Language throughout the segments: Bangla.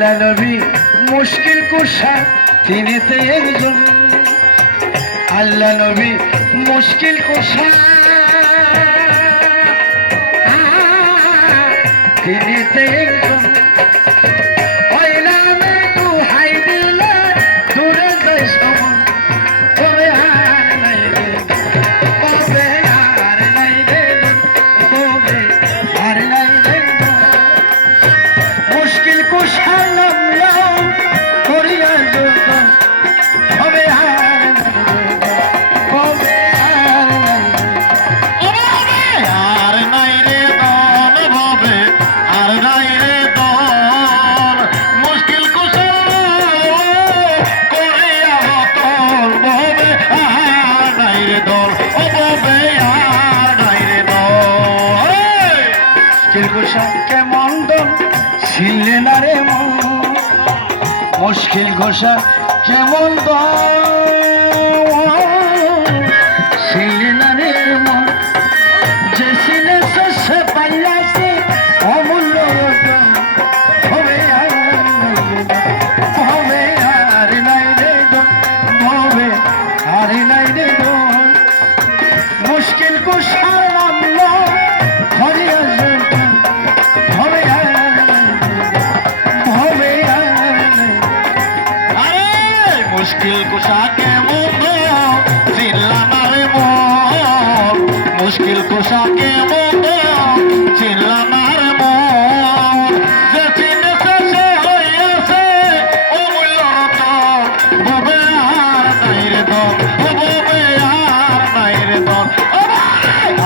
আল্লাহ নবী মুশকিল কুশা তিনিতে একজন আল্লাহ নবী মুশকিল কুশা তিনিতে একজন ওই নামে দুহাই দিলে দূরে যাই সমান তবে আর নাই রে তবে আর নাই রে তবে আর নাই রে মুশকিল কুশা কেমন দল ছিলে না রে মুশকিল ঘোষা কেমন দল ছিলে না রে মন যে চিনেছে সে পাইয়াছে অমূল্য হবে আর নাই রে হবে আর নাই রে মুশকিল ঘোষা নামলো হরিয়া মুশকিল কুশা কেমন চিনলা না রে মন মুশকিল কুশা কেমন চিনলা না রে মন যে চিনেছে সে হইয়াছে অমূল্য রতন ববে আর নাই রে দন ববে আর নাই রে দন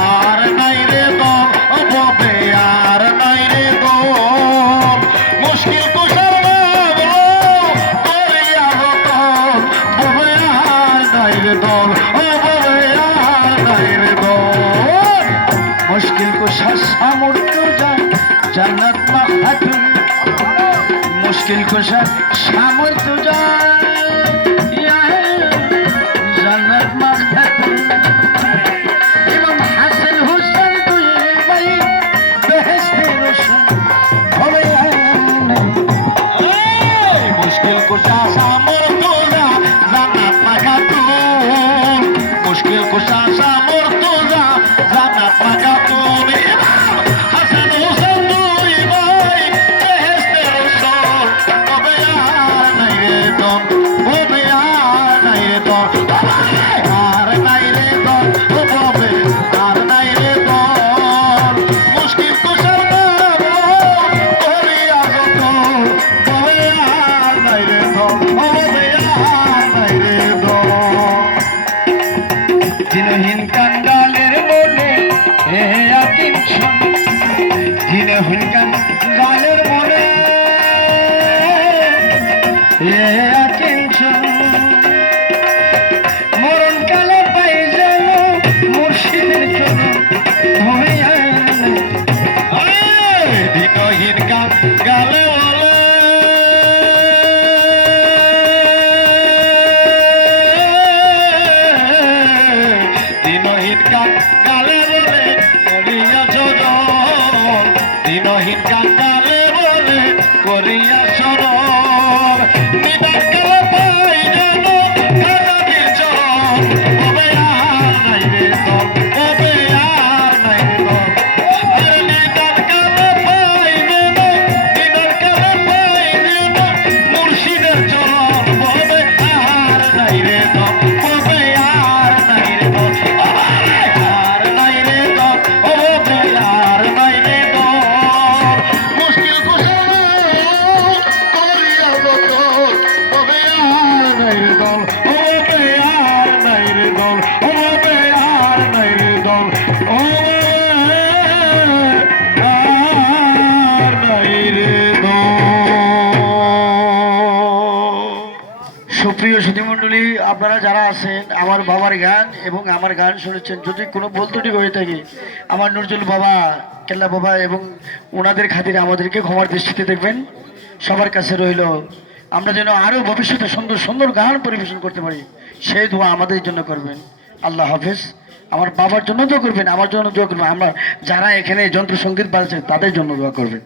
আর নাই রে দন ববে আর নাই রে দন মুশকিল কুশা মুশকিল কুশা সামর্থ্য যায় জান্নাত মাহাতুন মুশকিল কুশা সামর্থ্য যায় জান্নাত মাহাতুন ইমাম হাসান হুসাইন দুই ভাই বেহেশতে রসুন হবে মুশকিল কুশা সামর্থ্য যায় জান্নাত মাহাতুন মুশকিল কুশা সামর্থ্য যায় জান্নাত মাহাতুন হাসান হুসাইন দুই ভাই বেহেশতে রসুন হবে আর নাই রে দন হবে আর নাই রে দন আর নাই রে দন হবে আর নাই রে দন মুশকিল কুশা করিয়া যতন হবে আর নাই রে দন হবে আর নাই রে দন দিনহীন কাঙ্গালের মনে এ আকিঞ্চন দিনহীন কাঙ্গালের মনে এ আকিঞ্চন মরণকালে পাই যেন মুর্শিদের চরণ হবে দিনহীন কাঙ্গালে দিনহীন কাঙ্গালে বলে করিয়া চরণ দিনহীন কাঙ্গালে বলে করিয়া চরণ নিদান কালে পাই যেন খাজাদির চরণ হবে আর নাই রে দল হবে আর নাই রে দল আর নিদান কালে পাই যেন নিদান কালে পাই যেন মুর্শিদের চরণ হবে আর নাই রে দল হবে আর নাই রে দল আর নাই রে দল হবে আর নাই রে দল মুশকিল কুশা আপনারা যারা আছেন আমার বাবার গান এবং আমার গান শুনেছেন, যদি কোনো ভুল ত্রুটি হয়ে থাকে আমার নজরুল বাবা, কেল্লা বাবা এবং ওনাদের খাতিরে আমাদেরকে ক্ষমার দৃষ্টিতে দেখবেন। সবার কাছে রইল আমরা যেন আরও ভবিষ্যতে সুন্দর সুন্দর গান পরিবেশন করতে পারি, সেই দোয়া আমাদের জন্য করবেন। আল্লাহ হাফেজ। আমার বাবার জন্য দোয়া করবেন, আমার জন্য দোয়া করবেন, আমরা যারা এখানে যন্ত্র সঙ্গীত বাজছে তাদের জন্য দোয়া করবেন।